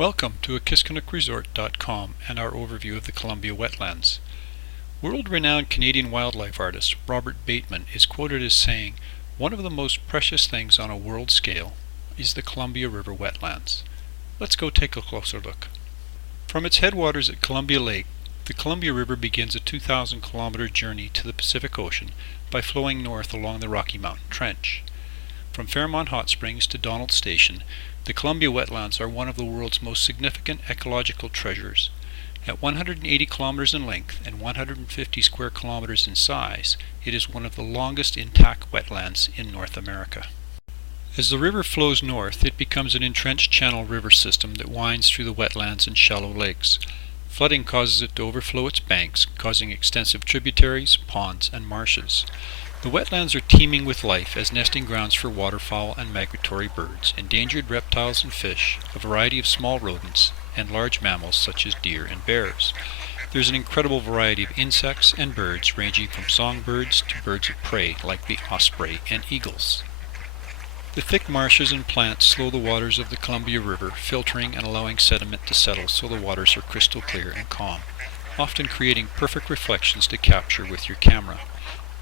Welcome to akiskanookresort.com and our overview of the Columbia Wetlands. World-renowned Canadian wildlife artist Robert Bateman is quoted as saying, "One of the most precious things on a world scale is the Columbia River wetlands." Let's go take a closer look. From its headwaters at Columbia Lake, the Columbia River begins a 2,000-kilometer journey to the Pacific Ocean by flowing north along the Rocky Mountain Trench. From Fairmont Hot Springs to Donald Station, the Columbia Wetlands are one of the world's most significant ecological treasures. At 180 kilometers in length and 150 square kilometers in size, it is one of the longest intact wetlands in North America. As the river flows north, it becomes an entrenched channel river system that winds through the wetlands and shallow lakes. Flooding causes it to overflow its banks, causing extensive tributaries, ponds, and marshes. The wetlands are teeming with life as nesting grounds for waterfowl and migratory birds, endangered reptiles and fish, a variety of small rodents, and large mammals such as deer and bears. There's an incredible variety of insects and birds ranging from songbirds to birds of prey like the osprey and eagles. The thick marshes and plants slow the waters of the Columbia River, filtering and allowing sediment to settle so the waters are crystal clear and calm, often creating perfect reflections to capture with your camera.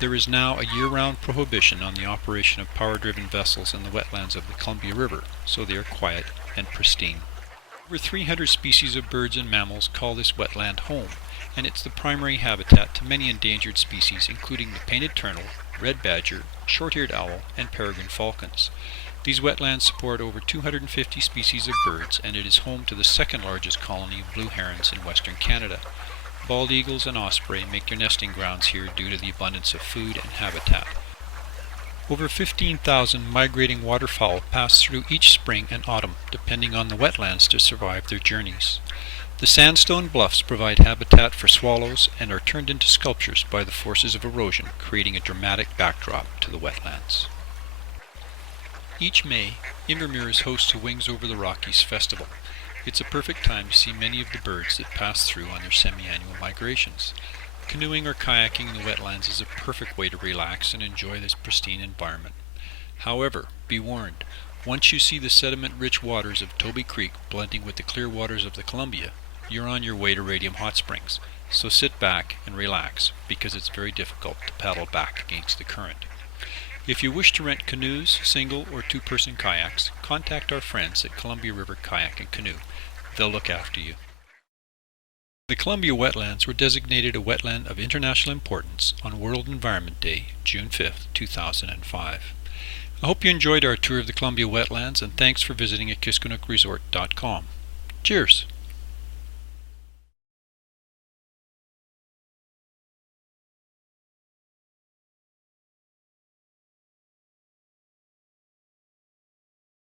There is now a year-round prohibition on the operation of power-driven vessels in the wetlands of the Columbia River, so they are quiet and pristine. Over 300 species of birds and mammals call this wetland home, and it's the primary habitat to many endangered species including the painted ternal, red badger, short-eared owl, and peregrine falcons. These wetlands support over 250 species of birds, and it is home to the second largest colony of blue herons in Western Canada. Bald eagles and osprey make their nesting grounds here due to the abundance of food and habitat. Over 15,000 migrating waterfowl pass through each spring and autumn, depending on the wetlands to survive their journeys. The sandstone bluffs provide habitat for swallows and are turned into sculptures by the forces of erosion, creating a dramatic backdrop to the wetlands. Each May, Invermere hosts a Wings Over the Rockies festival. It's a perfect time to see many of the birds that pass through on their semi-annual migrations. Canoeing or kayaking in the wetlands is a perfect way to relax and enjoy this pristine environment. However, be warned, once you see the sediment-rich waters of Toby Creek blending with the clear waters of the Columbia, you're on your way to Radium Hot Springs, so sit back and relax because it's very difficult to paddle back against the current. If you wish to rent canoes, single or two-person kayaks, contact our friends at Columbia River Kayak and Canoe. They'll look after you. The Columbia Wetlands were designated a wetland of international importance on World Environment Day, June 5, 2005. I hope you enjoyed our tour of the Columbia Wetlands, and thanks for visiting akiskanookresort.com. Cheers!